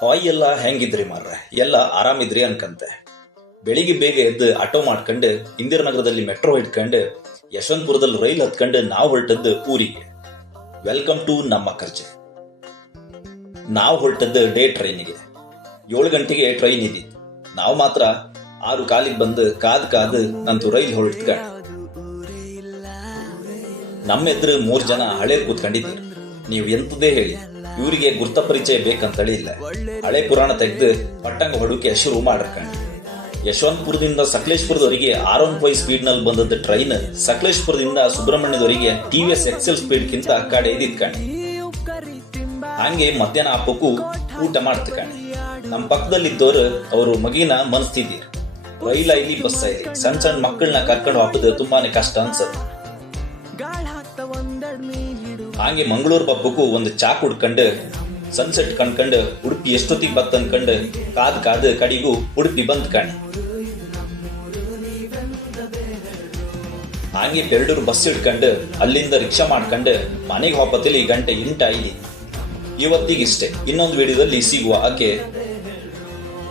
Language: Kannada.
ಹಾಯ್ ಎಲ್ಲ ಹೆಂಗಿದ್ರಿ ಮಾರ್ರೆ, ಎಲ್ಲ ಆರಾಮಿದ್ರಿ ಅನ್ಕಂತೆ. ಬೆಳಿಗ್ಗೆ ಬೇಗ ಎದ್ದು ಆಟೋ ಮಾಡ್ಕೊಂಡು ಇಂದಿರಾನಗರದಲ್ಲಿ ಮೆಟ್ರೋ ಹಿಡ್ಕೊಂಡು ಯಶವಂತಪುರದಲ್ಲಿ ರೈಲ್ ಹತ್ಕೊಂಡು ನಾವು ಹೊರಟದ್ದು ಊರಿಗೆ. ವೆಲ್ಕಮ್ ಟು ನಮ್ಮ ಖರ್ಚು. ನಾವು ಹೊರಟದ್ದು ಡೇ ಟ್ರೈನಿಗೆ. 7 ಗಂಟೆಗೆ ಟ್ರೈನ್ ಇದ್ದಿತ್ತು. ನಾವು ಮಾತ್ರ 6 ಕಾಲಿಗೆ ಬಂದು ಕಾದು ನಂತು ರೈಲ್ ಹೊರಟ್ಕೊಂಡು ನಮ್ಮ ಎದುರು 3 ಜನ ಹಳೆ ಕೂತ್ಕೊಂಡಿದ್ದೀರಿ. ನೀವು ಎಂತದೇ ಹೇಳಿ, ಇವರಿಗೆ ಗುರ್ತ ಪರಿಚಯ ಬೇಕಂತೇಳಿ ಇಲ್ಲ. ಹಳೆ ಪುರಾಣ ತೆಗೆದು ಪಟ್ಟಂಗ ಹೊಡೋಕೆ ಶುರು ಮಾಡಿರ್ಕೊಂಡು ಯಶವಂತಪುರದಿಂದ ಸಕಲೇಶ್ಪುರದವರೆಗೆ 615 ಸ್ಪೀಡ್ ನಲ್ಲಿ ಬಂದದ್ದು ಟ್ರೈನ್ ಸಕಲೇಶ್ಪುರದಿಂದ ಸುಬ್ರಹ್ಮಣ್ಯದವರೆಗೆ TVS ಎಕ್ಸೆಲ್ ಸ್ಪೀಡ್ ಕಿಂತ ಕಡೆ ಇದ್ದಿತ್ಕಣಿ. ಹಂಗೆ ಮಧ್ಯಾಹ್ನ ಹಬ್ಬಕ್ಕೂ ಊಟ ಮಾಡ್ತಕಣಿ. ನಮ್ಮ ಪಕ್ಕದಲ್ಲಿದ್ದವರು ಅವರು ಮಗಿನ ಮನಸ್ತಿದ್ದೀರಿ. ರೈಲ ಇಲ್ಲಿ ಬಸ್ ಇಲ್ಲಿ ಸಣ್ಣ ಮಕ್ಕಳನ್ನ ಕರ್ಕೊಂಡು ಹಾಕೋದು ತುಂಬಾನೇ ಕಷ್ಟ ಅನ್ಸತ್ತೆ. ಹಾಗೆ ಮಂಗಳೂರು ಹಬ್ಬಕ್ಕೂ ಒಂದು ಚಾ ಕುಡ್ಕೊಂಡು ಸನ್ಸೆಟ್ ಕಣ್ಕಂಡು ಉಡುಪಿ ಎಷ್ಟೊತ್ತಿಗೆ ಬತ್ ಅನ್ಕಂಡು ಕಾದ್ ಕಡಿಗೂ ಉಡುಪಿ ಬಂದ್ ಕಾಣಿ. ಹಾಗೆ ಪೆರಡೂರು ಬಸ್ ಹಿಡ್ಕೊಂಡು ಅಲ್ಲಿಂದ ರಿಕ್ಷಾ ಮಾಡ್ಕೊಂಡು ಮನೆಗೆ ಹೋಗತ್ತಲ್ಲಿ ಗಂಟೆ 8 ಆಯ್ಲಿ. ಇವತ್ತಿಗಿಷ್ಟೇ. ಇನ್ನೊಂದು ವಿಡಿಯೋದಲ್ಲಿ ಸಿಗುವ. ಆಕೆ